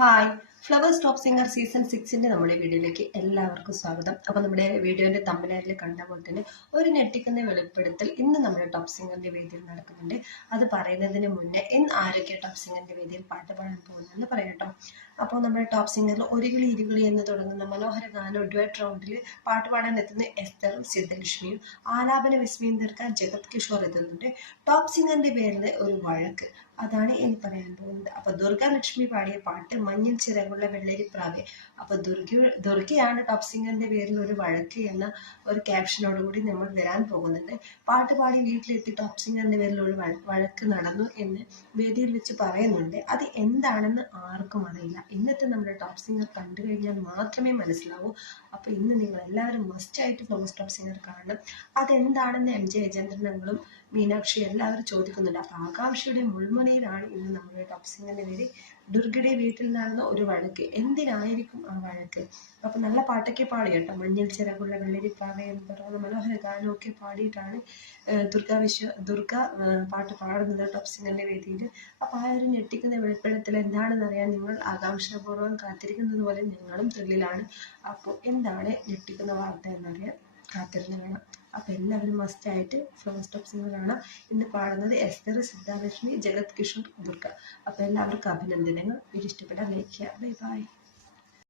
Hi flowers top singer season സിക്സിന്റെ നമ്മുടെ വീഡിയോയിലേക്ക് എല്ലാവർക്കും സ്വാഗതം. അപ്പോൾ നമ്മുടെ വീഡിയോന്റെ തമ്മിലായിട്ട് കണ്ട പോലെ തന്നെ ഒരു ഞെട്ടിക്കുന്ന വെളിപ്പെടുത്തൽ ഇന്ന് നമ്മുടെ ടോപ്പ് സിംഗറിന്റെ വേദിയിൽ നടക്കുന്നുണ്ട്. അത് പറയുന്നതിന് മുന്നേ ഇന്ന് ആരൊക്കെ ടോപ്പ് സിംഗറിന്റെ വേദിയിൽ പാട്ട് പാടാൻ പോകുന്നതെന്ന് പറയട്ടോ. അപ്പോൾ നമ്മുടെ ടോപ്പ് സിംഗറിൽ ഒരു കിളി ഇരുകിളി എന്ന് തുടങ്ങുന്ന മനോഹര ഗാനം ഡുവറ്റ് റൗണ്ടിൽ പാട്ട് പാടാൻ എത്തുന്ന എസ്തറും സിദ്ധലക്ഷ്മിയും ആലാപന വിസ്മയം തീർക്കാൻ ജഗത് കിഷോർ എത്തുന്നുണ്ട്. ടോപ്പ് സിംഗറിന്റെ പേരിൽ ഒരു വഴക്ക് അതാണ് ഇനി പറയാൻ പോകുന്നത്. അപ്പൊ ദുർഗാലക്ഷ്മി പാടിയ പാട്ട് മഞ്ഞൾ ചിറകുള്ള വെള്ളരിപ്രാവെ. അപ്പൊ ദുർഗ ദുർഗയാണ് ടോപ് സിംഗറിന്റെ പേരിൽ ഒരു വഴക്ക് എന്ന ഒരു ക്യാപ്ഷനോട് കൂടി നമ്മൾ വരാൻ പോകുന്നുണ്ട്. പാട്ട് പാടി വീട്ടിലെത്തി ടോപ് സിംഗറിന്റെ പേരിൽ ഒരു വഴക്ക് നടന്നു എന്ന് വേദിയിൽ വെച്ച് പറയുന്നുണ്ട്. അത് എന്താണെന്ന് ആർക്കും അറിയില്ല. ഇന്നത്തെ നമ്മുടെ ടോപ് സിംഗർ കണ്ടു കഴിഞ്ഞാൽ മാത്രമേ മനസ്സിലാവൂ. അപ്പൊ ഇന്ന് നിങ്ങൾ എല്ലാവരും മസ്റ്റ് ആയിട്ട് ടോപ് സിംഗർ കാണണം. അതെന്താണെന്ന് എം ജെ അജേന്ദ്രനങ്ങളും മീനാക്ഷി എല്ലാവരും ചോദിക്കുന്നുണ്ട്. അപ്പൊ ആകാംക്ഷയുടെ മുൾമുനയിലാണ് ഇന്ന് നമ്മുടെ പേര്. ദുർഗയുടെ വീട്ടിൽ നടന്ന ഒരു വഴക്ക്. എന്തിനായിരിക്കും ആ വഴക്ക്? അപ്പൊ നല്ല പാട്ടൊക്കെ പാടി കേട്ടോ മഞ്ഞൾ ചിറകുള്ള വെള്ളരിപ്പാവ എന്ന് പറയുന്ന മനോഹര ഗാനമൊക്കെ പാടിയിട്ടാണ് ദുർഗ വിശ്വ ദുർഗ പാട്ട് പാടുന്നത് ടോപ്പ് വേദിയിൽ അപ്പൊ ആ ഒരു ഞെട്ടിക്കുന്ന വെളിപ്പെടുത്തൽ എന്താണെന്ന് അറിയാൻ നിങ്ങൾ ആകാംക്ഷാപൂർവം കാത്തിരിക്കുന്നത് പോലെ ഞങ്ങളും ത്രില്ലിലാണ്. അപ്പോൾ എന്താണ് ഞെട്ടിക്കുന്ന വാർത്ത എന്നറിയാൻ കാത്തിരുന്ന് വേണം അപ്പോൾ എല്ലാവരും മസ്റ്റായിട്ട് ആയിട്ട് ടോപ്പ് സിംഗർ കാണാം. ഇന്ന് പാടുന്നത് എസ്തർ സിദ്ധാലക്ഷ്മി ജഗത് കിഷോർ ദുർഗ അപ്പോൾ എല്ലാവർക്കും അഭിനന്ദനങ്ങൾ. വീഡിയോ ഇഷ്ടപ്പെട്ടാൽ ലൈക്ക് ചെയ്യുക. Bye bye